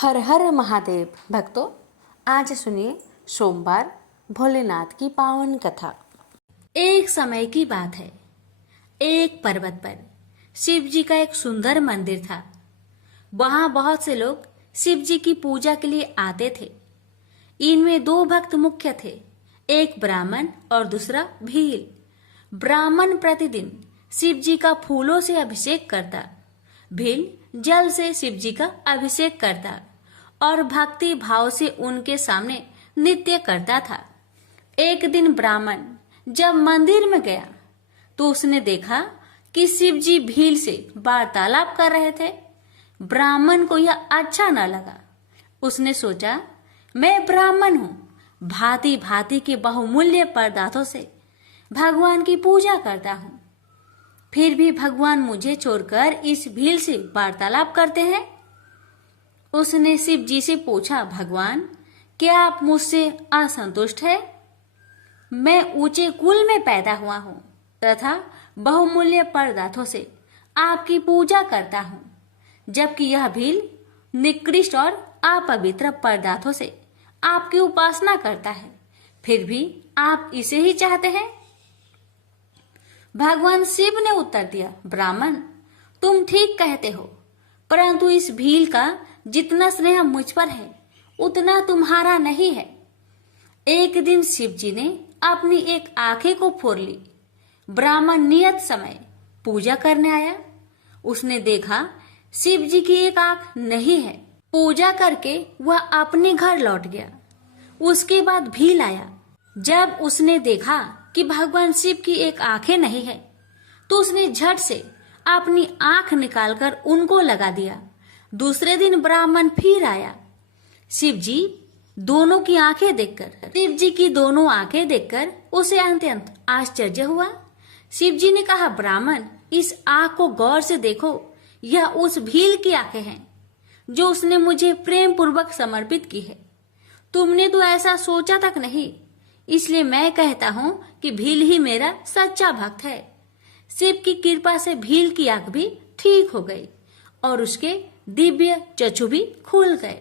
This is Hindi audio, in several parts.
हर हर महादेव भक्तों, आज सुनिए सोमवार भोलेनाथ की पावन कथा। एक समय की बात है। एक पर्वत पर शिव जी का एक सुंदर मंदिर था। वहां बहुत से लोग शिव जी की पूजा के लिए आते थे। इनमें दो भक्त मुख्य थे, एक ब्राह्मण और दूसरा भील। ब्राह्मण प्रतिदिन शिव जी का फूलों से अभिषेक करता, भील जल से शिव जी का अभिषेक करता और भक्ति भाव से उनके सामने नृत्य करता था। एक दिन ब्राह्मण जब मंदिर में गया तो उसने देखा कि शिव जी भील से वार्तालाप कर रहे थे। ब्राह्मण को यह अच्छा न लगा। उसने सोचा, मैं ब्राह्मण हूँ, भांति भांति के बहुमूल्य पदार्थों से भगवान की पूजा करता हूँ, फिर भी भगवान मुझे छोड़कर इस भील से वार्तालाप करते हैं। उसने शिव जी से पूछा, भगवान क्या आप मुझसे असंतुष्ट है? मैं ऊंचे कुल में पैदा हुआ हूँ तथा बहुमूल्य पदार्थों से आपकी पूजा करता हूँ, जबकि यह भील निकृष्ट और अपवित्र पदार्थों से आपकी उपासना करता है, फिर भी आप इसे ही चाहते हैं। भगवान शिव ने उत्तर दिया, ब्राह्मण तुम ठीक कहते हो, परंतु इस भील का जितना स्नेह मुझ पर है उतना तुम्हारा नहीं है। एक दिन शिव जी ने अपनी एक आंखें को फोड़ ली। ब्राह्मण नियत समय पूजा करने आया। उसने देखा शिव जी की एक आंख नहीं है। पूजा करके वह अपने घर लौट गया। उसके बाद भील आया। जब उसने देखा कि भगवान शिव की एक आंखें नहीं है तो उसने झट से अपनी आंख निकालकर उनको लगा दिया। दूसरे दिन ब्राह्मण फिर आया। शिव जी की आंखें देखकर उसे अत्यंत आश्चर्य हुआ। शिव जी ने कहा, ब्राह्मण इस आंख को गौर से देखो, यह उस भील की आंखें हैं जो उसने मुझे प्रेम पूर्वक समर्पित की है। तुमने तो ऐसा सोचा तक नहीं, इसलिए मैं कहता हूँ कि भील ही मेरा सच्चा भक्त है। शिव की कृपा से भील की आंख भी ठीक हो गई और उसके दिव्य चक्षु भी खुल गए।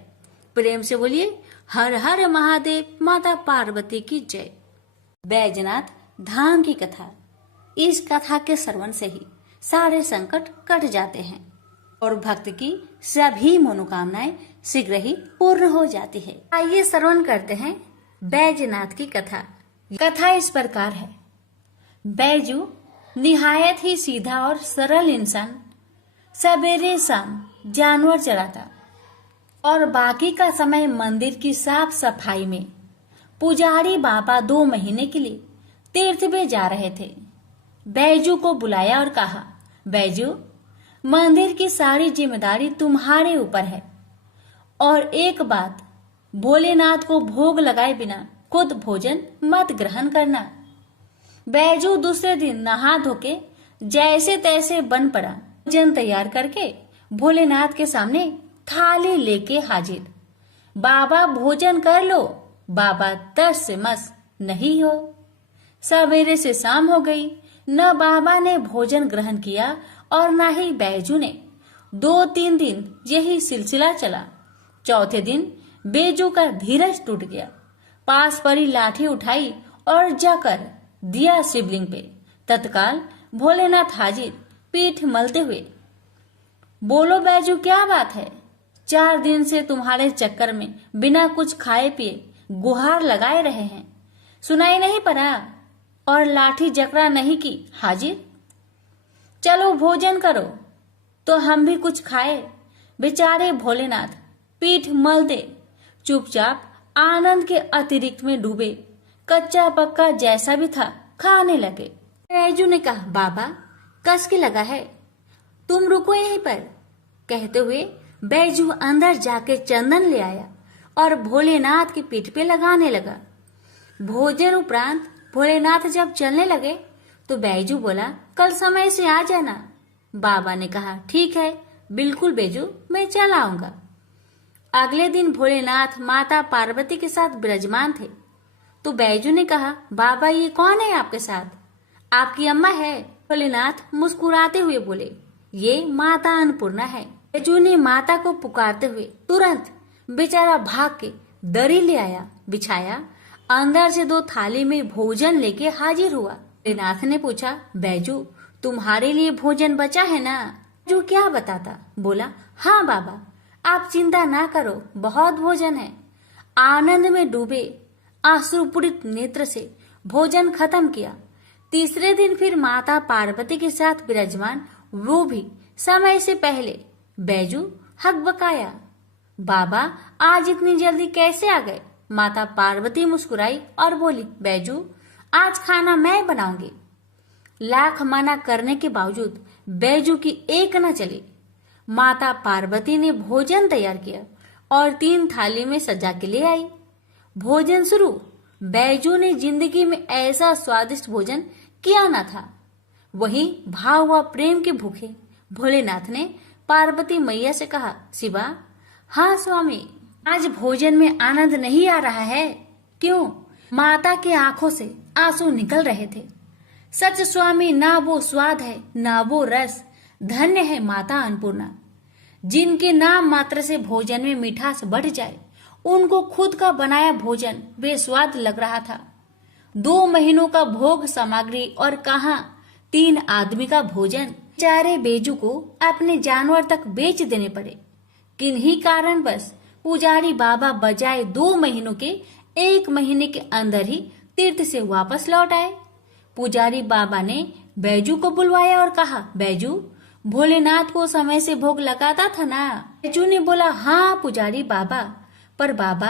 प्रेम से बोलिए, हर हर महादेव, माता पार्वती की जय। बैजनाथ धाम की कथा। इस कथा के श्रवण से ही सारे संकट कट जाते हैं और भक्त की सभी मनोकामनाएं शीघ्र ही पूर्ण हो जाती है। आइए श्रवण करते हैं बैजनाथ की कथा। कथा इस प्रकार है। बैजू निहायत ही सीधा और सरल इंसान सवेरे शाम जानवर चराता और बाकी का समय मंदिर की साफ सफाई में। पुजारी बाबा 2 महीने के लिए तीर्थ में जा रहे थे। बैजू को बुलाया और कहा, बैजू मंदिर की सारी जिम्मेदारी तुम्हारे ऊपर है और एक बात, भोलेनाथ को भोग लगाए बिना खुद भोजन मत ग्रहण करना। बैजू दूसरे दिन नहा धोके जैसे तैसे बन पड़ा। भोजन तैयार करके भोलेनाथ के सामने थाली लेके हाजिर। बाबा भोजन कर लो। बाबा तस से मस नहीं हो। सवेरे से शाम हो गई, न बाबा ने भोजन ग्रहण किया और न ही बैजू ने। 2-3 दिन यही सिलसिला चला। चौथे दिन बैजू का धीरज टूट गया। पास पड़ी लाठी उठाई और जाकर दिया शिवलिंग पे। तत्काल भोलेनाथ हाजिर, पीठ मलते हुए, बोलो बैजू क्या बात है? 4 दिन से तुम्हारे चक्कर में बिना कुछ खाए पिए गुहार लगाए रहे हैं, सुनाई नहीं पड़ा और लाठी जकड़ा नहीं की हाजिर। चलो भोजन करो तो हम भी कुछ खाए। बेचारे भोलेनाथ पीठ मलते चुपचाप आनंद के अतिरिक्त में डूबे। कच्चा पक्का जैसा भी था खाने लगे। बैजू ने कहा, बाबा कस के लगा है, तुम रुको यहीं पर। कहते हुए बैजू अंदर जाके चंदन ले आया और भोलेनाथ की पीठ पे लगाने लगा। भोजन उपरांत भोलेनाथ जब चलने लगे तो बैजू बोला, कल समय से आ जाना। बाबा ने कहा, ठीक है, बिल्कुल बैजू, मैं चल आऊंगा। अगले दिन भोलेनाथ माता पार्वती के साथ विराजमान थे तो बैजू ने कहा, बाबा ये कौन है आपके साथ? आपकी अम्मा है। भोलेनाथ मुस्कुराते हुए बोले, ये माता अन्नपूर्णा है। बैजू ने माता को पुकारते हुए तुरंत बेचारा भाग के दरी ले आया, बिछाया, अंदर से 2 थाली में भोजन लेके हाजिर हुआ। नाथ ने पूछा, बैजू तुम्हारे लिए भोजन बचा है ना? जो क्या बताता? बोला, हाँ बाबा, आप चिंता ना करो, बहुत भोजन है। आनंद में डूबे आश्रुपूरित नेत्र से भोजन खत्म किया। तीसरे दिन फिर माता पार्वती के साथ विराजमान, वो भी समय से पहले। बैजू हकबकाया, बाबा आज इतनी जल्दी कैसे आ गए? माता पार्वती मुस्कुराई और बोली, बैजू आज खाना मैं बनाऊंगी। लाख मना करने के बावजूद बैजू की एक न चली। माता पार्वती ने भोजन तैयार किया और 3 थाली में सजा के ले आई। भोजन शुरू। बैजू ने जिंदगी में ऐसा स्वादिष्ट भोजन किया न था। वहीं भाव व प्रेम के भूखे भोलेनाथ ने पार्वती मैया से कहा, शिवा, हाँ स्वामी, आज भोजन में आनंद नहीं आ रहा है। क्यों? माता की आंखों से आंसू निकल रहे थे। सच स्वामी, ना वो स्वाद है, ना वो रस। धन्य है माता अन्नपूर्णा, जिनके नाम मात्र से भोजन में मिठास बढ़ जाए। उनको खुद का बनाया भोजन बेस्वाद लग रहा था। 2 महीनों का भोग सामग्री और कहाँ 3 आदमी का भोजन। बेचारे बैजू को अपने जानवर तक बेच देने पड़े। किन्हीं कारणवश पुजारी बाबा बजाय 2 महीनों के 1 महीने के अंदर ही तीर्थ से वापस लौट आए। पुजारी बाबा ने बैजू को बुलवाया और कहा, बैजू भोलेनाथ को समय से भोग लगाता था ना? बैजू ने बोला, हाँ पुजारी बाबा, पर बाबा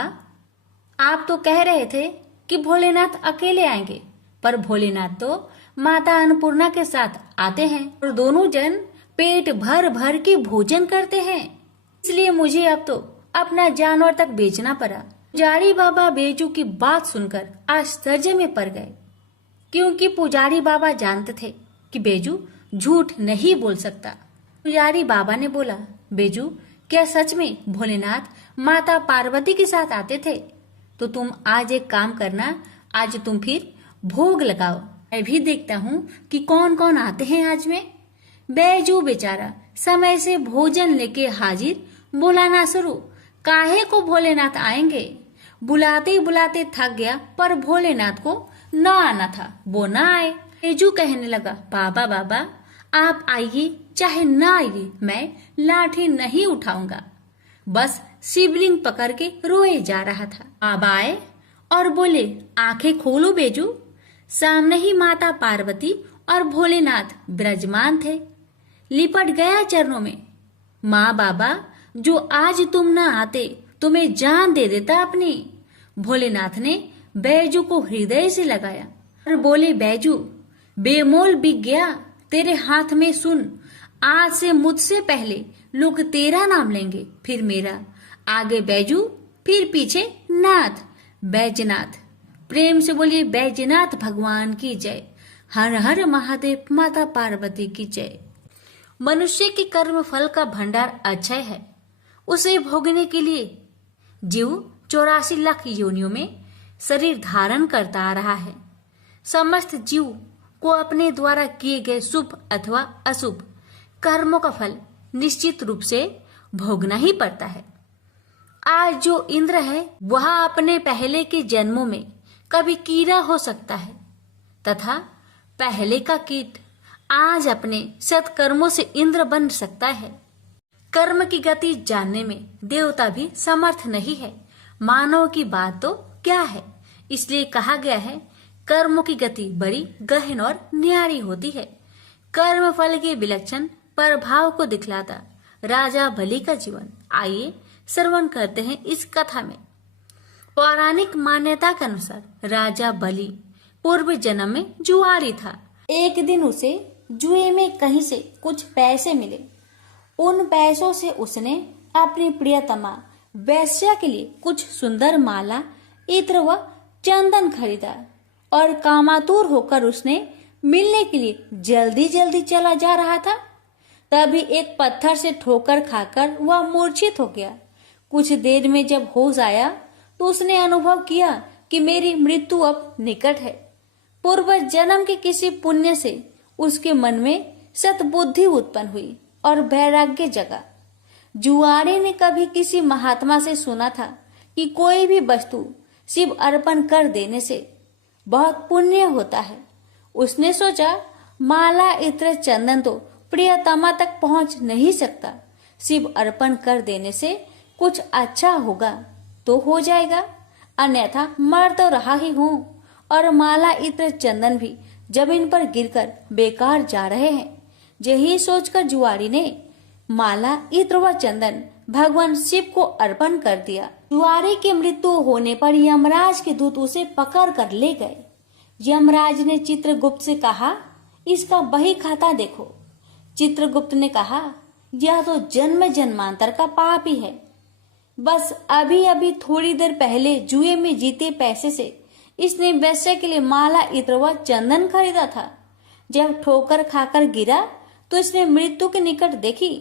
आप तो कह रहे थे कि भोलेनाथ अकेले आएंगे, पर भोलेनाथ तो माता अन्नपूर्णा के साथ आते हैं और दोनों जन पेट भर भर के भोजन करते हैं, इसलिए मुझे अब तो अपना जानवर तक बेचना पड़ा। पुजारी बाबा बैजू की बात सुनकर आश्चर्य में पड़ गए, क्योंकि पुजारी बाबा जानते थे कि बैजू झूठ नहीं बोल सकता। पुजारी बाबा ने बोला, बैजू क्या सच में भोलेनाथ माता पार्वती के साथ आते थे? तो तुम आज एक काम करना, आज तुम फिर भोग लगाओ, मैं भी देखता हूँ कि कौन कौन आते हैं आज में। बैजू बेचारा समय से भोजन लेके हाजिर, बुलाना शुरू। काहे को भोलेनाथ आएंगे? बुलाते बुलाते थक गया, पर भोलेनाथ को न आना था, वो न आए। बैजू कहने लगा, बाबा बाबा आप आइए चाहे न आइए, मैं लाठी नहीं उठाऊंगा। बस शिवलिंग पकड़ के रोए जा रहा था। बाबा आए और बोले, आंखें खोलो बैजू। सामने ही माता पार्वती और भोलेनाथ विराजमान थे। लिपट गया चरणों में। माँ बाबा, जो आज तुम न आते तो मैं जान दे देता अपनी। भोलेनाथ ने बैजू को हृदय से लगाया और बोले, बैजू बेमोल बिक गया तेरे हाथ में। सुन, आज से मुझसे पहले लोग तेरा नाम लेंगे, फिर मेरा, आगे बैजू फिर पीछे नाथ, बैजनाथ। प्रेम से बोलिए, बैजनाथ भगवान की जय। हर हर महादेव, माता पार्वती की जय। मनुष्य की कर्म फल का भंडार अक्षय है। उसे भोगने के लिए जीव 84 लाख योनियों में शरीर धारण करता आ रहा है। समस्त जीव को अपने द्वारा किए गए शुभ अथवा अशुभ कर्मों का फल निश्चित रूप से भोगना ही पड़ता है। आज जो इंद्र है वह अपने पहले के जन्मों में कभी कीड़ा हो सकता है, तथा पहले का कीट आज अपने सत्कर्मों से इंद्र बन सकता है। कर्म की गति जानने में देवता भी समर्थ नहीं है, मानव की बात तो क्या है। इसलिए कहा गया है, कर्मों की गति बड़ी गहन और न्यारी होती है। कर्म फल के विलक्षण प्रभाव को दिखलाता राजा बलि का जीवन। आइए श्रवण करते हैं इस कथा में। पौराणिक मान्यता के अनुसार राजा बलि पूर्व जन्म में जुआरी था। एक दिन उसे जुए में कहीं से कुछ पैसे मिले। उन पैसों से उसने अपनी प्रियतमा वैश्या के लिए कुछ सुंदर माला, इत्र व चंदन खरीदा और कामातुर होकर उसने मिलने के लिए जल्दी जल्दी चला जा रहा था। तभी एक पत्थर से ठोकर खाकर वह मूर्छित हो गया। कुछ देर में जब होश आया तो उसने अनुभव किया कि मेरी मृत्यु अब निकट है। पूर्व जन्म के किसी पुण्य से उसके मन में सतबुद्धि उत्पन्न हुई और वैराग्य जगा। जुआरी ने कभी किसी महात्मा से सुना था कि कोई भी वस्तु शिव अर्पण कर देने से बहुत पुण्य होता है। उसने सोचा, माला इत्र चंदन तो प्रियतमा तक पहुंच नहीं सकता, शिव अर्पण कर देने से कुछ अच्छा होगा तो हो जाएगा, अन्यथा मर तो रहा ही हूं और माला इत्र चंदन भी जमीन पर गिरकर बेकार जा रहे हैं। यही सोचकर जुआरी ने माला इत्र व चंदन भगवान शिव को अर्पण कर दिया। जुआरी की मृत्यु होने पर यमराज के दूत उसे पकड़ कर ले गए। यमराज ने चित्रगुप्त से कहा, इसका बही खाता देखो। चित्रगुप्त ने कहा, यह तो जन्म जन्मांतर का पाप ही है। बस अभी अभी थोड़ी देर पहले जुए में जीते पैसे से इसने वैसे के लिए माला इत्र व चंदन खरीदा था। जब ठोकर खाकर गिरा तो इसने मृत्यु के निकट देखी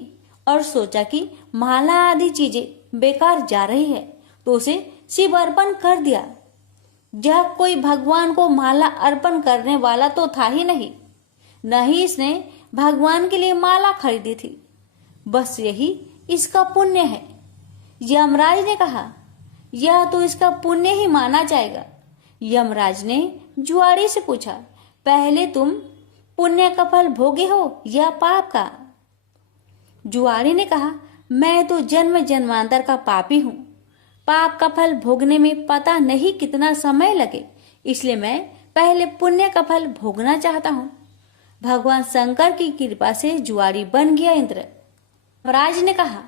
और सोचा कि माला आदि चीजें बेकार जा रही है, तो उसे शिव अर्पण कर दिया। यह कोई भगवान को माला अर्पण करने वाला तो था ही नहीं, न ही इसने भगवान के लिए माला खरीदी थी। बस यही इसका पुण्य है। यमराज ने कहा, यह तो इसका पुण्य ही माना जाएगा। यमराज ने जुआरी से पूछा, पहले तुम पुण्य का फल भोगे हो या पाप का? जुआरी ने कहा, मैं तो जन्म जन्मांतर का पापी हूँ। पाप का फल भोगने में पता नहीं कितना समय लगे, इसलिए मैं पहले पुण्य का फल भोगना चाहता हूँ। भगवान शंकर की कृपा से जुआरी बन गया इंद्र। राज ने कहा,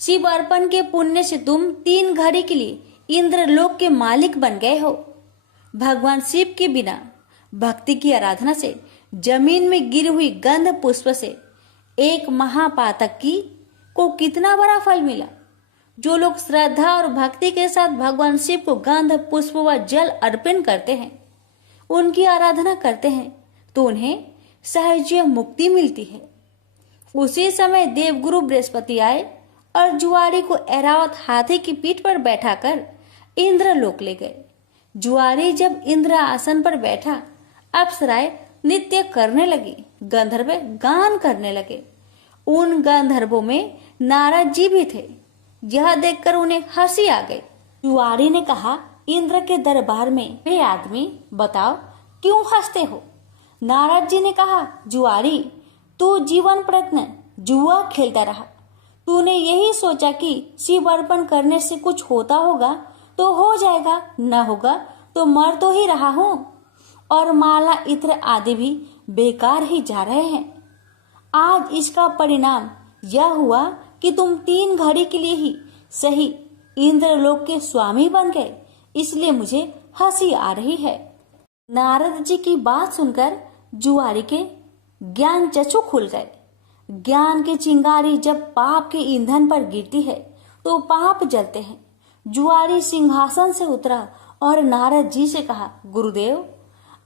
शिव अर्पण के पुण्य से तुम 3 घड़ी के लिए इंद्र लोक के मालिक बन गए हो। भगवान शिव के बिना भक्ति की आराधना से जमीन में गिरी हुई गंध पुष्प से एक महापातक की को कितना बड़ा फल मिला। जो लोग श्रद्धा और भक्ति के साथ भगवान शिव को गंध पुष्प व जल अर्पण करते हैं, उनकी आराधना करते हैं, तो उन्हें सहज मुक्ति मिलती है। उसी समय देवगुरु बृहस्पति आए और जुआरी को ऐरावत हाथी की पीठ पर बैठाकर इंद्र लोक ले गए। जुआरी जब इंद्र आसन पर बैठा, अप्सराएं नृत्य करने लगी, गंधर्व गान करने लगे। उन गंधर्वों में नारद जी भी थे। यह देखकर उन्हें हंसी आ गई। जुआरी ने कहा, इंद्र के दरबार में वे आदमी, बताओ क्यों हंसते हो? नारद जी ने कहा, जुआरी, तू जीवन प्रयत्न जुआ खेलता रहा। तूने यही सोचा कि शिव अर्पण करने से कुछ होता होगा तो हो जाएगा, न होगा तो मर तो ही रहा हूँ, और माला इत्र आदि भी बेकार ही जा रहे हैं। आज इसका परिणाम यह हुआ कि तुम 3 घड़ी के लिए ही सही इंद्रलोक के स्वामी बन गए, इसलिए मुझे हंसी आ रही है। नारद जी की बात सुनकर जुआरी के ज्ञान चक्षु खुल गए। ज्ञान की चिंगारी जब पाप के ईंधन पर गिरती है तो पाप जलते हैं। जुआरी सिंहासन से उतरा और नारद जी से कहा, गुरुदेव,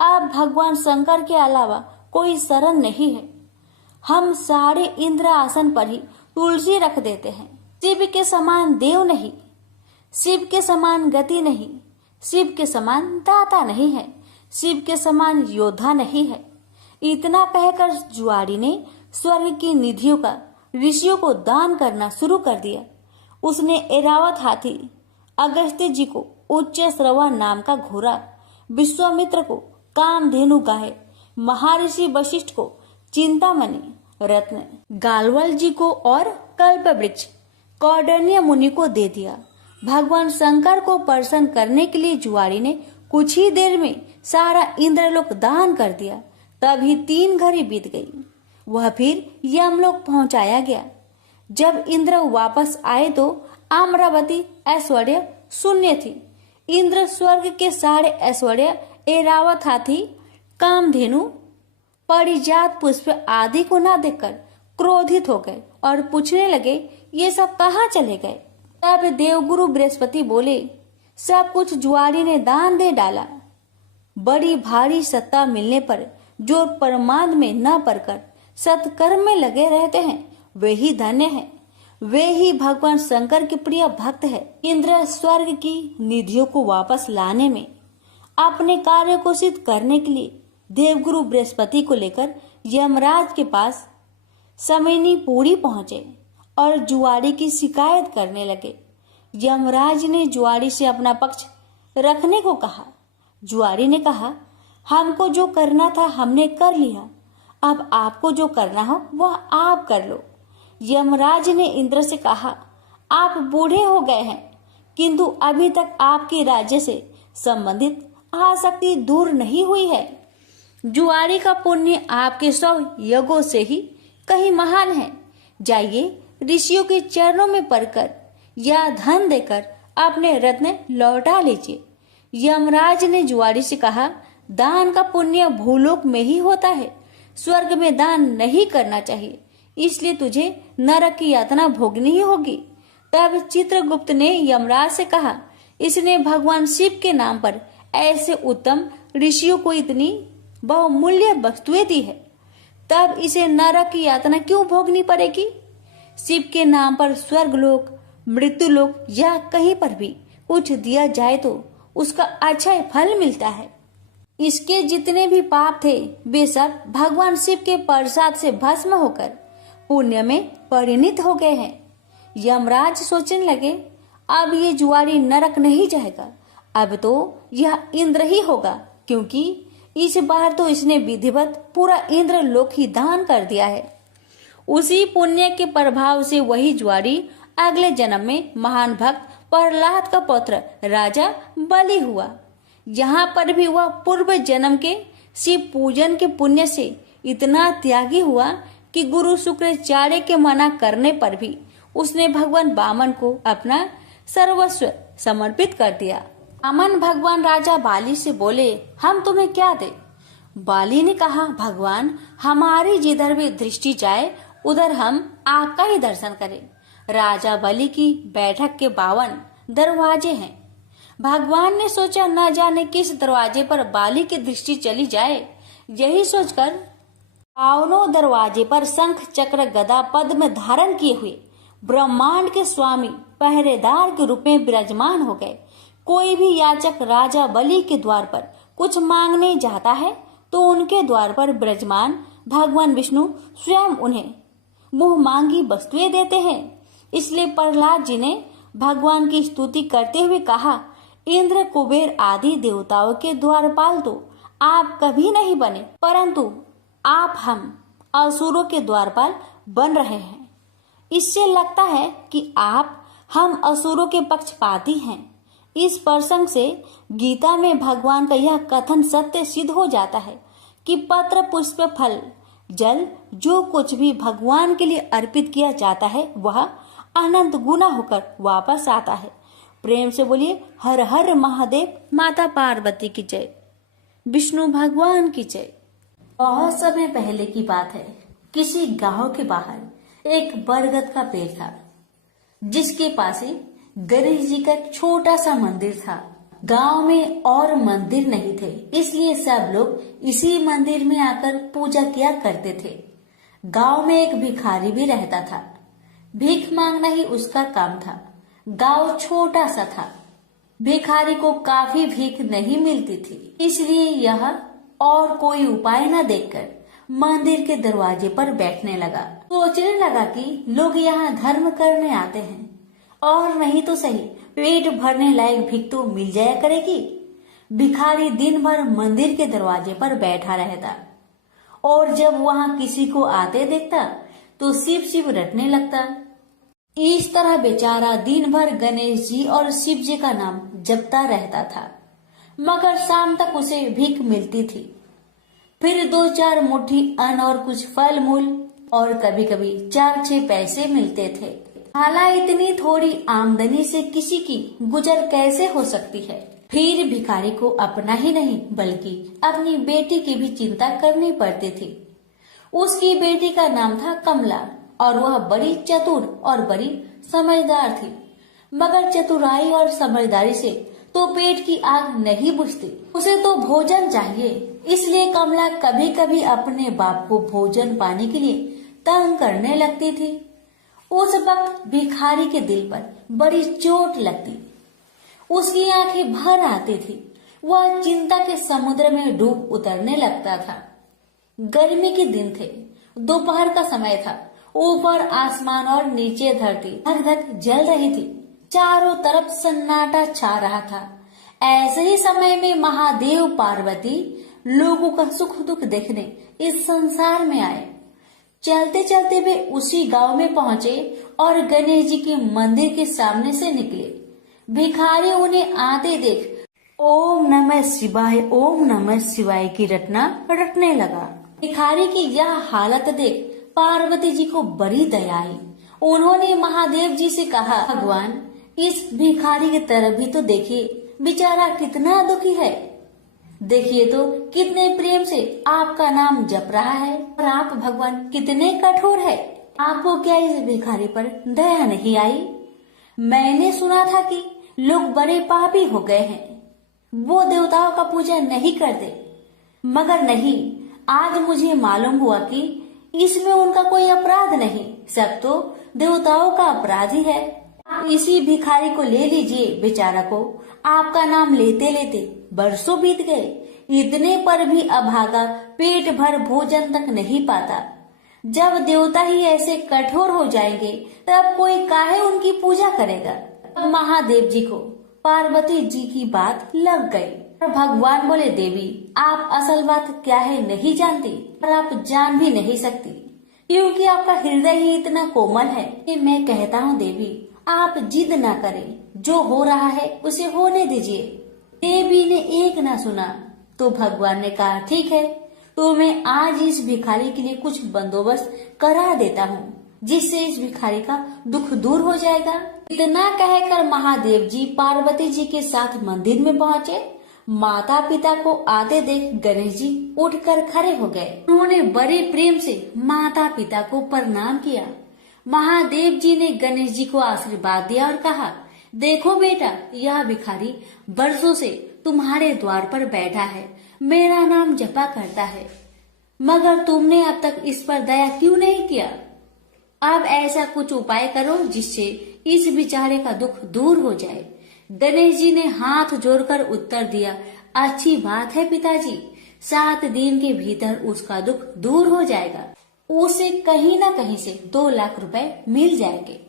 अब भगवान शंकर के अलावा कोई शरण नहीं है। हम सारे इंद्र आसन पर ही तुलसी रख देते हैं। शिव के समान देव नहीं, शिव के समान गति नहीं, शिव के समान दाता नहीं है, शिव के समान योद्धा नहीं है। इतना कहकर जुआरी ने स्वर्ग की निधियों का ऋषियों को दान करना शुरू कर दिया। उसने ऐरावत हाथी अगस्त्य जी को उच्च श्रवा नाम का घोड़ा, विश्वामित्र को कामधेनु गाय, महर्षि वशिष्ठ को चिंतामणि रत्न, गालवल जी को और कल्प वृक्ष कौंडिन्य मुनि को दे दिया। भगवान शंकर को प्रसन्न करने के लिए जुआरी ने कुछ ही देर में सारा इंद्रलोक दान कर दिया। तभी 3 घड़ी बीत गई। वह फिर यमलोक पहुंचाया गया। जब इंद्र वापस आए तो अमरावती ऐश्वर्य शून्य थी। इंद्र स्वर्ग के सारे ऐश्वर्य, ऐरावत हाथी, कामधेनु, परिजात पुष्प आदि को न देखकर क्रोधित हो गए और पूछने लगे, ये सब कहाँ चले गए? तब देवगुरु बृहस्पति बोले, सब कुछ जुआरी ने दान दे डाला। बड़ी भारी सत्ता मिलने पर जो परमार्थ में न पड़कर सत्कर्म में लगे रहते हैं, वे ही धन्य हैं। वे ही भगवान शंकर के प्रिय भक्त है। इंद्र स्वर्ग की निधियों को वापस लाने में अपने कार्य को सिद्ध करने के लिए देवगुरु बृहस्पति को लेकर यमराज के पास समयनी पूरी पहुंचे और जुआरी की शिकायत करने लगे। यमराज ने जुआरी से अपना पक्ष रखने को कहा। जुआरी ने कहा, हमको जो करना था हमने कर लिया, अब आपको जो करना हो वह आप कर लो। यमराज ने इंद्र से कहा, आप बूढ़े हो गए हैं, किंतु अभी तक आपके राज्य से संबंधित आसक्ति दूर नहीं हुई है। जुआरी का पुण्य आपके 100 यज्ञों से ही कहीं महान है। जाइए ऋषियों के चरणों में पड़कर या धन देकर अपने रत्न लौटा लीजिए। यमराज ने जुआरी से कहा, दान का पुण्य भूलोक में ही होता है, स्वर्ग में दान नहीं करना चाहिए, इसलिए तुझे नरक की यातना भोगनी ही होगी। तब चित्रगुप्त ने यमराज से कहा, इसने भगवान शिव के नाम पर ऐसे उत्तम ऋषियों को इतनी बहुमूल्य वस्तुएं दी है, तब इसे नरक की यातना क्यों भोगनी पड़ेगी? शिव के नाम पर स्वर्गलोक, मृत्युलोक या कहीं पर भी कुछ दिया जाए तो उसका अच्छा फल मिलता है। इसके जितने भी पाप थे वे सब भगवान शिव के प्रसाद से भस्म होकर पुण्य में परिणित हो गए हैं। यमराज सोचने लगे, अब ये जुआरी नरक नहीं जाएगा, अब तो यह इंद्र ही होगा, क्योंकि इस बार तो इसने विधिवत पूरा इंद्र लोक ही दान कर दिया है। उसी पुण्य के प्रभाव से वही जुआरी अगले जन्म में महान भक्त प्रहलाद का पुत्र राजा बलि हुआ। यहाँ पर भी वह पूर्व जन्म के शिव पूजन के पुण्य से इतना त्यागी हुआ कि गुरु शुक्राचार्य के मना करने पर भी उसने भगवान वामन को अपना सर्वस्व समर्पित कर दिया। वामन भगवान राजा बाली से बोले, हम तुम्हें क्या दे? बाली ने कहा, भगवान हमारी जिधर भी दृष्टि जाए उधर हम आपका ही दर्शन करें। राजा बलि की बैठक के 52 दरवाजे हैं। भगवान ने सोचा, न जाने किस दरवाजे पर बाली की दृष्टि चली जाए। यही सोचकर 52 दरवाजे पर शंख चक्र गदा पद्म धारण किए हुए ब्रह्मांड के स्वामी पहरेदार के रूप में विराजमान हो गए। कोई भी याचक राजा बलि के द्वार पर कुछ मांगने जाता है तो उनके द्वार पर विराजमान भगवान विष्णु स्वयं उन्हें मुंह मांगी वस्तुएं देते हैं। इसलिए प्रहलाद जी ने भगवान की स्तुति करते हुए कहा, इंद्र कुबेर आदि देवताओं के द्वारपाल तो आप कभी नहीं बने, परंतु आप हम असुरों के द्वारपाल बन रहे हैं। इससे लगता है कि आप हम असुरों के पक्षपाती हैं। इस प्रसंग से गीता में भगवान का यह कथन सत्य सिद्ध हो जाता है कि पत्र पुष्प फल जल जो कुछ भी भगवान के लिए अर्पित किया जाता है वह अनंत गुना होकर वापस आता है। प्रेम से बोलिए, हर हर महादेव, माता पार्वती की जय, विष्णु भगवान की जय। बहुत समय पहले की बात है, किसी गांव के बाहर एक बरगद का पेड़ था जिसके पास ही गणेश जी का एक छोटा सा मंदिर था। गांव में और मंदिर नहीं थे, इसलिए सब लोग इसी मंदिर में आकर पूजा किया करते थे। गांव में एक भिखारी भी रहता था, भीख मांगना ही उसका काम था। गांव छोटा सा था, भिखारी को काफी भीख नहीं मिलती थी, इसलिए यह और कोई उपाय न देखकर मंदिर के दरवाजे पर बैठने लगा। सोचने लगा कि लोग यहाँ धर्म करने आते हैं और नहीं तो सही पेट भरने लायक भीख तो मिल जाया करेगी। भिखारी दिन भर मंदिर के दरवाजे पर बैठा रहता और जब वहाँ किसी को आते देखता तो शिव शिव रटने लगता। इस तरह बेचारा दिन भर गणेश जी और शिव जी का नाम जपता रहता था, मगर शाम तक उसे भीख मिलती थी। फिर 2-4 मुट्ठी अन्न और कुछ फल मूल और कभी कभी 4-6 पैसे मिलते थे। हालांकि इतनी थोड़ी आमदनी से किसी की गुजर कैसे हो सकती है। फिर भिखारी को अपना ही नहीं बल्कि अपनी बेटी की भी चिंता करनी पड़ती थी। उसकी बेटी का नाम था कमला और वह बड़ी चतुर और बड़ी समझदार थी, मगर चतुराई और समझदारी से तो पेट की आग नहीं बुझती, उसे तो भोजन चाहिए। इसलिए कमला कभी कभी अपने बाप को भोजन पाने के लिए तंग करने लगती थी। उस वक्त भिखारी के दिल पर बड़ी चोट लगती, उसकी आंखें भर आती थी, वह चिंता के समुद्र में डूब उतरने लगता था। गर्मी के दिन थे, दोपहर का समय था ऊपर आसमान और नीचे धरती धक धक जल रही थी। चारों तरफ सन्नाटा छा रहा था। ऐसे ही समय में महादेव पार्वती लोगों का सुख दुख देखने इस संसार में आए। चलते चलते वे उसी गांव में पहुंचे और गणेश जी के मंदिर के सामने से निकले। भिखारी उन्हें आते देख ओम नमः शिवाय की रटना रटने लगा। भिखारी की यह हालत देख पार्वती जी को बड़ी दया आई। उन्होंने महादेव जी से कहा, भगवान इस भिखारी की तरफ भी तो देखिए, बेचारा कितना दुखी है। देखिए तो कितने प्रेम से आपका नाम जप रहा है और आप भगवान कितने कठोर है। आपको क्या इस भिखारी पर दया नहीं आई? मैंने सुना था कि लोग बड़े पापी हो गए हैं, वो देवताओं का पूजा नहीं करते, मगर नहीं, आज मुझे मालूम हुआ कि इसमें उनका कोई अपराध नहीं, सब तो देवताओं का अपराध ही है। इसी भिखारी को ले लीजिए। बेचारा को आपका नाम लेते लेते बरसों बीत गए, इतने पर भी अभागा पेट भर भोजन तक नहीं पाता। जब देवता ही ऐसे कठोर हो जाएंगे तब कोई काहे उनकी पूजा करेगा। महादेव जी को पार्वती जी की बात लग गई। भगवान बोले, देवी आप असल बात क्या है नहीं जानती और आप जान भी नहीं सकती, क्योंकि आपका हृदय ही इतना कोमल है कि मैं कहता हूँ देवी आप जिद ना करें, जो हो रहा है उसे होने दीजिए। देवी ने एक ना सुना तो भगवान ने कहा, ठीक है, तो मैं आज इस भिखारी के लिए कुछ बंदोबस्त करा देता हूँ, जिससे इस भिखारी का दुख दूर हो जाएगा। इतना कहकर महादेव जी पार्वती जी के साथ मंदिर में पहुँचे। माता पिता को आते देख गणेश जी उठकर खड़े हो गए। उन्होंने बड़े प्रेम से माता पिता को प्रणाम किया। महादेव जी ने गणेश जी को आशीर्वाद दिया और कहा, देखो बेटा, यह भिखारी बरसों से तुम्हारे द्वार पर बैठा है, मेरा नाम जपा करता है, मगर तुमने अब तक इस पर दया क्यों नहीं किया? अब ऐसा कुछ उपाय करो जिससे इस बेचारे का दुख दूर हो जाए। गणेश जी ने हाथ जोड़कर उत्तर दिया, अच्छी बात है पिताजी, 7 दिन के भीतर उसका दुख दूर हो जाएगा, उसे कहीं न कहीं से 2 लाख रुपए मिल जाएंगे।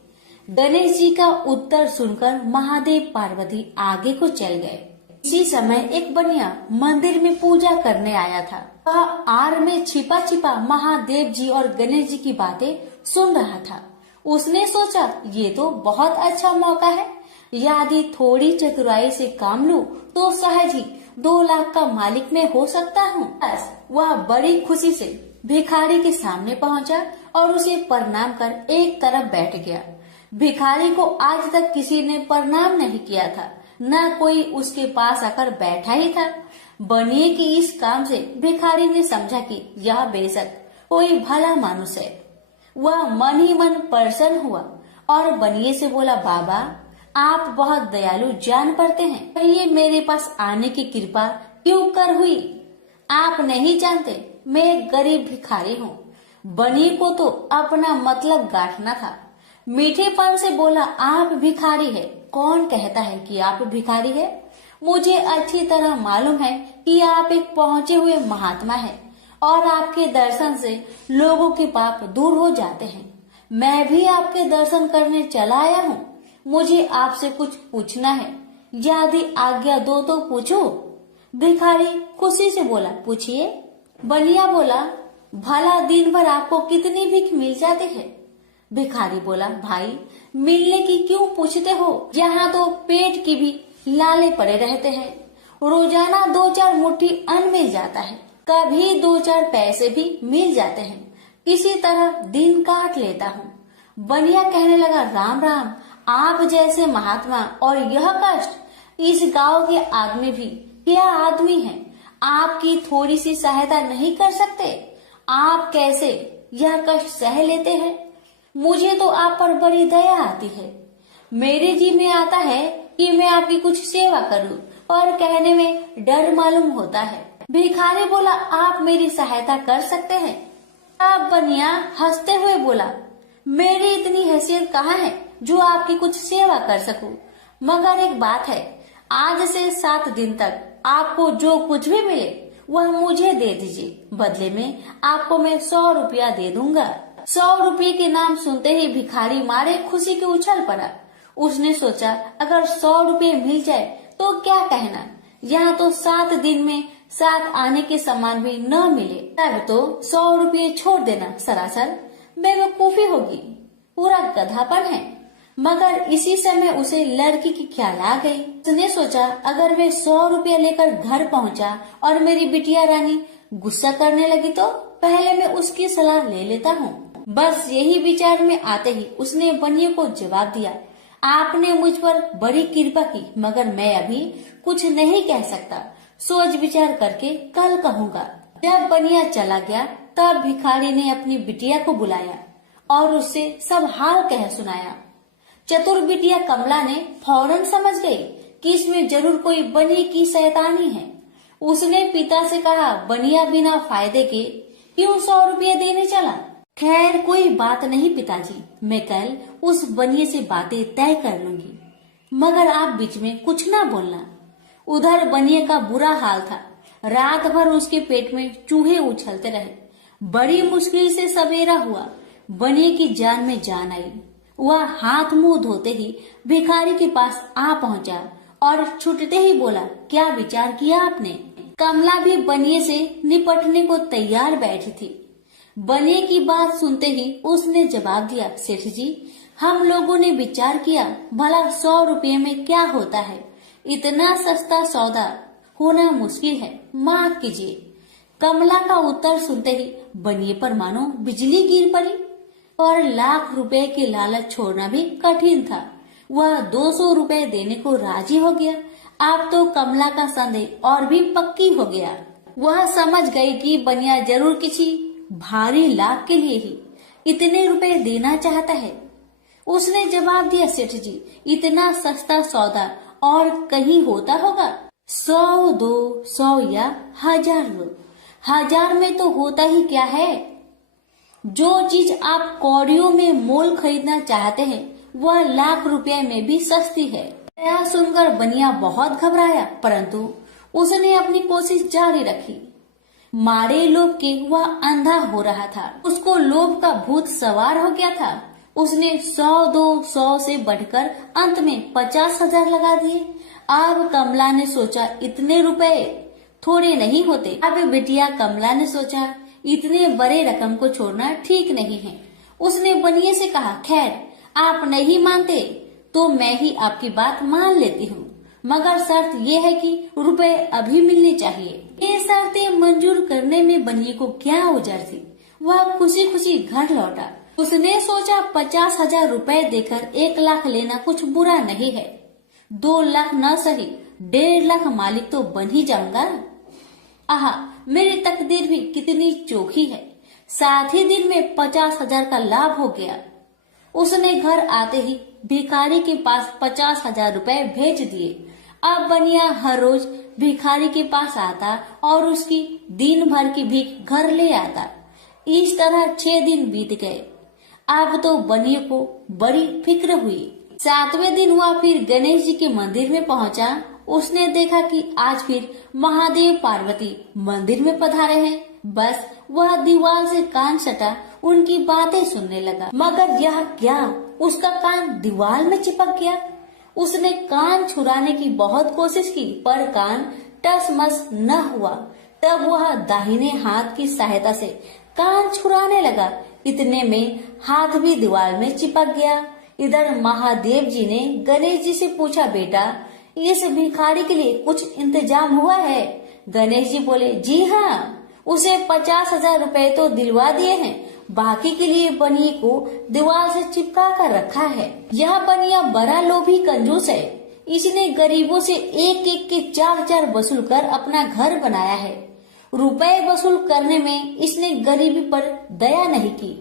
गणेश जी का उत्तर सुनकर महादेव पार्वती आगे को चल गए। इसी समय एक बनिया मंदिर में पूजा करने आया था। वह आड़ में छिपा छिपा महादेव जी और गणेश जी की बातें सुन रहा था। उसने सोचा, ये तो बहुत अच्छा मौका है, यदि थोड़ी चतुराई से काम लूं तो सहज ही 2 लाख का मालिक मैं हो सकता हूँ। बस वह बड़ी खुशी से भिखारी के सामने पहुँचा और उसे प्रणाम कर एक तरफ बैठ गया। भिखारी को आज तक किसी ने प्रणाम नहीं किया था, न कोई उसके पास आकर बैठा ही था। बनिए की इस काम से भिखारी ने समझा कि यह बेशक कोई भला मानुष है। वह मन ही मन प्रसन्न हुआ और बनिए से बोला, बाबा आप बहुत दयालु जान पड़ते हैं, कहिए मेरे पास आने की कृपा क्यों कर हुई? आप नहीं जानते मैं एक गरीब भिखारी हूँ। बनिए को तो अपना मतलब गांठना था। मीठेपन से बोला, आप भिखारी है? कौन कहता है कि आप भिखारी है? मुझे अच्छी तरह मालूम है कि आप एक पहुँचे हुए महात्मा है और आपके दर्शन से लोगों के पाप दूर हो जाते हैं। मैं भी आपके दर्शन करने चला आया हूँ। मुझे आपसे कुछ पूछना है, यदि आज्ञा दो तो पूछो। भिखारी खुशी से बोला, पूछिए। बनिया बोला, भला दिन भर आपको कितनी भीख मिल जाती है? भिखारी बोला, भाई मिलने की क्यों पूछते हो, यहाँ तो पेट की भी लाले पड़े रहते हैं। रोजाना 2-4 मुट्ठी अन्न मिल जाता है, कभी 2-4 पैसे भी मिल जाते हैं, इसी तरह दिन काट लेता हूँ। बनिया कहने लगा, राम राम, आप जैसे महात्मा और यह कष्ट, इस गांव के आदमी भी क्या आदमी हैं? आपकी थोड़ी सी सहायता नहीं कर सकते? आप कैसे यह कष्ट सह लेते हैं? मुझे तो आप पर बड़ी दया आती है। मेरे जी में आता है कि मैं आपकी कुछ सेवा करूं और कहने में डर मालूम होता है। भिखारी बोला, आप मेरी सहायता कर सकते हैं? अब बनिया हंसते हुए बोला, मेरी इतनी हैसियत कहाँ है जो आपकी कुछ सेवा कर सकूं, मगर एक बात है, आज से 7 दिन तक आपको जो कुछ भी मिले वह मुझे दे दीजिए, बदले में आपको मैं 100 रुपया दे दूंगा। 100 रुपये के नाम सुनते ही भिखारी मारे खुशी के उछल पड़ा। उसने सोचा अगर 100 रुपये मिल जाए तो क्या कहना, यहाँ तो 7 दिन में 7 आने के सामान भी न मिले, तब तो 100 रुपये छोड़ देना सरासर बेवकूफी होगी, पूरा गधापन है। मगर इसी समय उसे लड़की की ख्याल आ गई। उसने सोचा अगर वे 100 रुपया लेकर घर पहुंचा और मेरी बिटिया रानी गुस्सा करने लगी तो पहले मैं उसकी सलाह ले लेता हूँ। बस यही विचार में आते ही उसने बनिए को जवाब दिया, आपने मुझ पर बड़ी कृपा की, मगर मैं अभी कुछ नहीं कह सकता, सोच विचार करके कल कहूँगा। जब बनिया चला गया तब भिखारी ने अपनी बिटिया को बुलाया और उससे सब हाल कह सुनाया। चतुर बिटिया कमला ने फौरन समझ गई कि इसमें जरूर कोई बनिए की शैतानी है। उसने पिता से कहा, बनिया बिना फायदे के क्यों 100 रुपये देने चला? खैर कोई बात नहीं पिताजी, मैं कल उस बनिए से बातें तय कर लूंगी, मगर आप बीच में कुछ ना बोलना। उधर बनिए का बुरा हाल था, रात भर उसके पेट में चूहे उछलते रहे। बड़ी मुश्किल से सवेरा हुआ, बनिए की जान में जान आई। वह हाथ मुंह धोते ही भिखारी के पास आ पहुंचा और छुटते ही बोला, क्या विचार किया आपने? कमला भी बनिए से निपटने को तैयार बैठी थी। बनिए की बात सुनते ही उसने जवाब दिया, सेठ जी हम लोगों ने विचार किया भला 100 रुपये में क्या होता है, इतना सस्ता सौदा होना मुश्किल है, माफ कीजिए। कमला का उत्तर सुनते ही बनिए पर मानो बिजली गिर पड़ी और लाख रुपए के लालच छोड़ना भी कठिन था। वह 200 रुपए देने को राजी हो गया। अब तो कमला का संदेह और भी पक्की हो गया। वह समझ गई कि बनिया जरूर किसी भारी लाभ के लिए ही इतने रुपए देना चाहता है। उसने जवाब दिया, सेठ जी इतना सस्ता सौदा और कहीं होता होगा? 100, 200 या 1000? 1000 में तो होता ही क्या है। जो चीज आप कौड़ियों में मोल खरीदना चाहते हैं वह लाख रुपए में भी सस्ती है। यह सुनकर बनिया बहुत घबराया, परंतु उसने अपनी कोशिश जारी रखी। मारे लोभ के वह अंधा हो रहा था, उसको लोभ का भूत सवार हो गया था। उसने 100, 200 से बढ़कर अंत में 50,000 लगा दिए। अब कमला ने सोचा इतने रुपए थोड़े नहीं होते। अब बिटिया कमला ने सोचा इतने बड़े रकम को छोड़ना ठीक नहीं है। उसने बनिए से कहा, खैर आप नहीं मानते तो मैं ही आपकी बात मान लेती हूँ, मगर शर्त ये है कि रुपए अभी मिलने चाहिए। ये शर्तें मंजूर करने में बनिए को क्या उजर थी। वह खुशी खुशी घर लौटा। उसने सोचा 50,000 रुपए देकर 1 लाख लेना कुछ बुरा नहीं है। 2 लाख न सही 1.5 लाख मालिक तो बन ही जाऊंगा। आहा, मेरी तकदीर भी कितनी चोखी है। साथ ही दिन में 50,000 का लाभ हो गया। उसने घर आते ही भिखारी के पास 50,000 रुपए भेज दिए। अब बनिया हर रोज भिखारी के पास आता और उसकी दिन भर की भीख घर ले आता। इस तरह 6 दिन बीत गए। अब तो बनिए को बड़ी फिक्र हुई। 7वें दिन वह फिर गणेश जी के मंदिर में पहुंचा। उसने देखा कि आज फिर महादेव पार्वती मंदिर में पधारे हैं। बस वह दीवार से कान सटा उनकी बातें सुनने लगा, मगर यह क्या, उसका कान दीवार में चिपक गया। उसने कान छुड़ाने की बहुत कोशिश की, पर कान टस मस न हुआ। तब वह दाहिने हाथ की सहायता से कान छुड़ाने लगा। इतने में हाथ भी दीवार में चिपक गया। इधर महादेव जी ने गणेश जी से पूछा, बेटा इस भिखारी के लिए कुछ इंतजाम हुआ है? गणेश जी बोले, जी हाँ, उसे 50,000 रुपए तो दिलवा दिए हैं, बाकी के लिए बनिए को दीवार से चिपका कर रखा है। यह बनिया बड़ा लोभी कंजूस है। इसने गरीबों से एक एक के 4-4 वसूल कर अपना घर बनाया है। रुपए वसूल करने में इसने गरीबी पर दया नहीं की।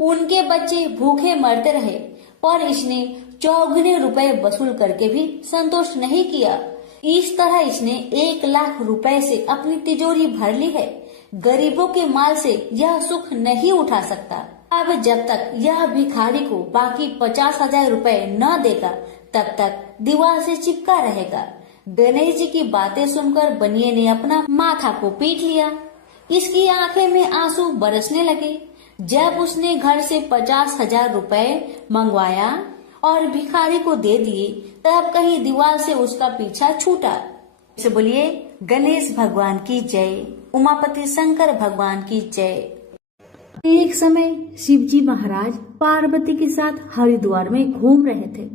उनके बच्चे भूखे मरते रहे, पर इसने 4 रुपए वसूल करके भी संतोष नहीं किया। इस तरह इसने 1 लाख रुपए से अपनी तिजोरी भर ली है। गरीबों के माल से यह सुख नहीं उठा सकता। अब जब तक यह भिखारी को बाकी 50,000 रुपए न देगा तब तक दीवार से चिपका रहेगा। गणेश जी की बातें सुनकर बनिए ने अपना माथा को पीट लिया। इसकी आंखें में आंसू बरसने लगे। जब उसने घर से 50,000 रुपए मंगवाया और भिखारी को दे दिए, तब कहीं दीवार से उसका पीछा छूटा। इसे बोलिए गणेश भगवान की जय, उमापति शंकर भगवान की जय। एक समय शिवजी महाराज पार्वती के साथ हरिद्वार में घूम रहे थे।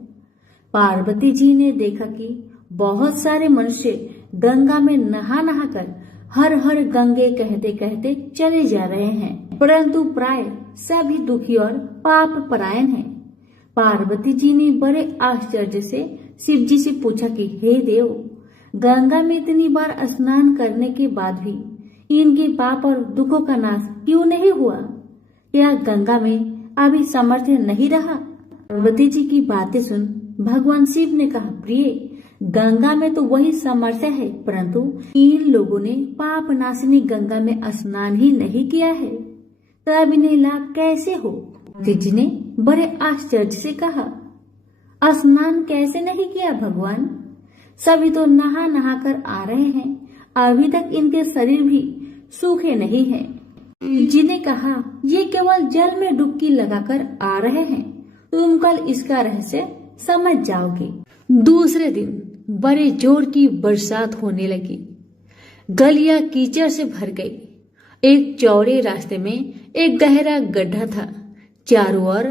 पार्वती जी ने देखा कि बहुत सारे मनुष्य गंगा में नहा नहा कर हर हर गंगे कहते कहते चले जा रहे हैं, परंतु प्राय सभी दुखी और पाप परायण हैं। पार्वती जी ने बड़े आश्चर्य से शिव जी से पूछा कि हे देव, गंगा में इतनी बार स्नान करने के बाद भी इनके पाप और दुखों का नाश क्यों नहीं हुआ? क्या गंगा में अभी सामर्थ्य नहीं रहा? पार्वती जी की बातें सुन भगवान शिव ने कहा, प्रिय, गंगा में तो वही सामर्थ्य है, परंतु इन लोगों ने पाप नाशिनी गंगा में स्नान ही नहीं किया है, तब इन्हें लाभ कैसे हो? पार्वती जी ने बड़े आश्चर्य से कहा, स्नान कैसे नहीं किया भगवान? सभी तो नहा नहा कर आ रहे हैं, अभी तक इनके शरीर भी सूखे नहीं हैं। जी ने कहा, ये केवल जल में डुबकी लगाकर आ रहे हैं, तुम कल इसका रहस्य समझ जाओगे। दूसरे दिन बड़े जोर की बरसात होने लगी। गलियां कीचड़ से भर गई। एक चौड़े रास्ते में एक गहरा गड्ढा था, चारों ओर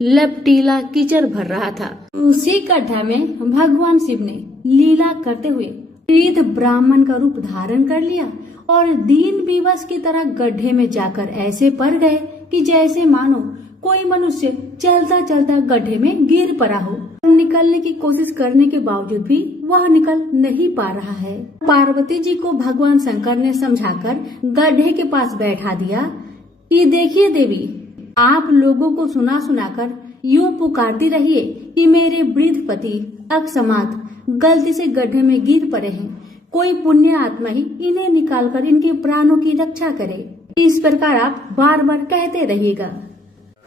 लपटीला कीचड़ भर रहा था। उसी गड्ढा में भगवान शिव ने लीला करते हुए वृद्ध ब्राह्मण का रूप धारण कर लिया और दीन विवश की तरह गड्ढे में जाकर ऐसे पड़ गए कि जैसे मानो कोई मनुष्य चलता चलता गड्ढे में गिर पड़ा हो। निकलने की कोशिश करने के बावजूद भी वह निकल नहीं पा रहा है। पार्वती जी को भगवान शंकर ने समझाकर गड्ढे के पास बैठा दिया कि देखिए देवी, आप लोगों को सुना सुनाकर यूं पुकारती रहिए कि मेरे वृद्ध पति अकस्मात गलती से गड्ढे में गिर पड़े हैं, कोई पुण्य आत्मा ही इन्हें निकालकर इनके प्राणों की रक्षा करे। इस प्रकार आप बार बार कहते रहिएगा।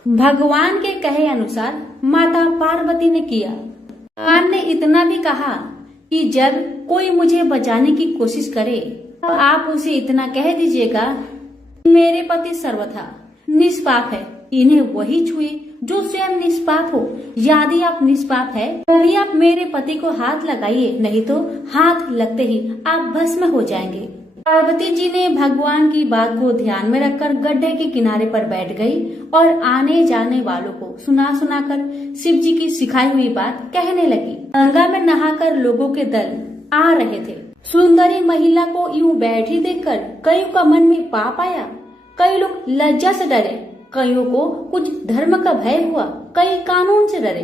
भगवान के कहे अनुसार माता पार्वती ने किया। भगवान ने इतना भी कहा कि जब कोई मुझे बचाने की कोशिश करे तो आप उसे इतना कह दीजिएगा, मेरे पति सर्वथा निष्पाप है, इन्हें वही छुए जो स्वयं निष्पाप हो। यदि आप निष्पाप है तभी आप मेरे पति को हाथ लगाइए, नहीं तो हाथ लगते ही आप भस्म हो जाएंगे। पार्वती जी ने भगवान की बात को ध्यान में रखकर गड्ढे के किनारे पर बैठ गई और आने जाने वालों को सुना सुनाकर शिव जी की सिखाई हुई बात कहने लगी। गंगा में नहाकर लोगों के दल आ रहे थे। सुंदरी महिला को यूं बैठी देखकर कईयों का मन में पाप आया। कई लोग लज्जा से डरे, कईयों को कुछ धर्म का भय हुआ, कई कानून से डरे।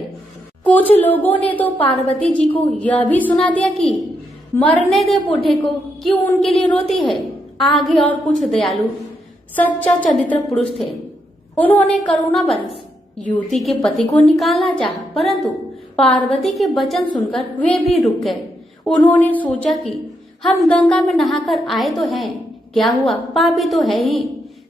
कुछ लोगों ने तो पार्वती जी को यह भी सुना दिया कि मरने दे बूढ़े को, क्यों उनके लिए रोती है। आगे और कुछ दयालु सच्चा चरित्र पुरुष थे। उन्होंने करुणावश युवती के पति को निकालना चाहा, परंतु पार्वती के वचन सुनकर वे भी रुक गए। उन्होंने सोचा कि हम गंगा में नहाकर आए तो हैं, क्या हुआ, पापी तो है ही,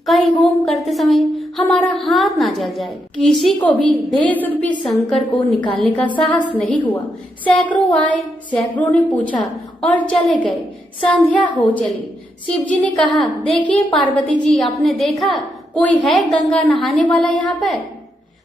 कहीं होम करते समय हमारा हाथ ना जल जाए। किसी को भी भेष रूपी शंकर को निकालने का साहस नहीं हुआ। सैकड़ों आए, सैकड़ों ने पूछा और चले गए। संध्या हो चली। शिव जी ने कहा, देखिए पार्वती जी, आपने देखा कोई है गंगा नहाने वाला यहाँ पर?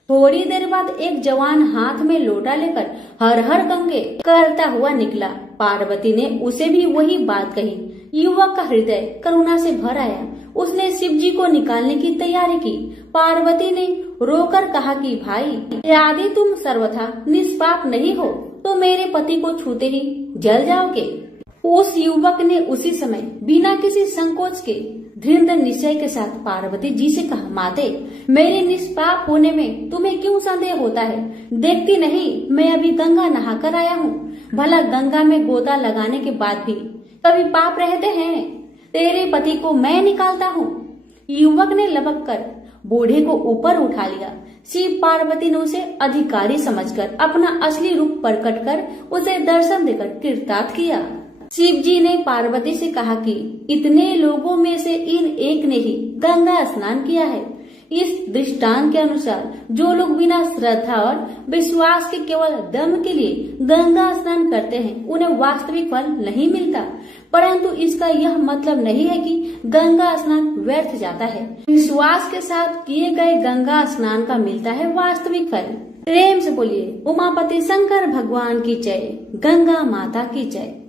थोड़ी देर बाद एक जवान हाथ में लोटा लेकर हर हर गंगे करता हुआ निकला। पार्वती ने उसे भी वही बात कही। युवक का हृदय करुणा से भर आया। उसने शिव जी को निकालने की तैयारी की। पार्वती ने रोकर कहा कि भाई, यदि तुम सर्वथा निष्पाप नहीं हो तो मेरे पति को छूते ही जल जाओगे। उस युवक ने उसी समय बिना किसी संकोच के दृढ़ निश्चय के साथ पार्वती जी से कहा, माते, मेरे निष्पाप होने में तुम्हें क्यों संदेह होता है? देखती नहीं मैं अभी गंगा नहा कर आया हूँ। भला गंगा में गोता लगाने के बाद भी कभी पाप रहते हैं? तेरे पति को मैं निकालता हूँ। युवक ने लपक कर बूढ़े को ऊपर उठा लिया। शिव पार्वती ने उसे अधिकारी समझकर अपना असली रूप प्रकट कर उसे दर्शन देकर कृतार्थ किया। शिव जी ने पार्वती से कहा कि इतने लोगों में से इन एक ने ही गंगा स्नान किया है। इस दृष्टांत के अनुसार जो लोग बिना श्रद्धा और विश्वास के केवल दम के लिए गंगा स्नान करते हैं, उन्हें वास्तविक फल नहीं मिलता। परंतु इसका यह मतलब नहीं है कि गंगा स्नान व्यर्थ जाता है। विश्वास के साथ किए गए गंगा स्नान का मिलता है वास्तविक फल। प्रेम से बोलिए उमापति शंकर भगवान की जय, गंगा माता की जय।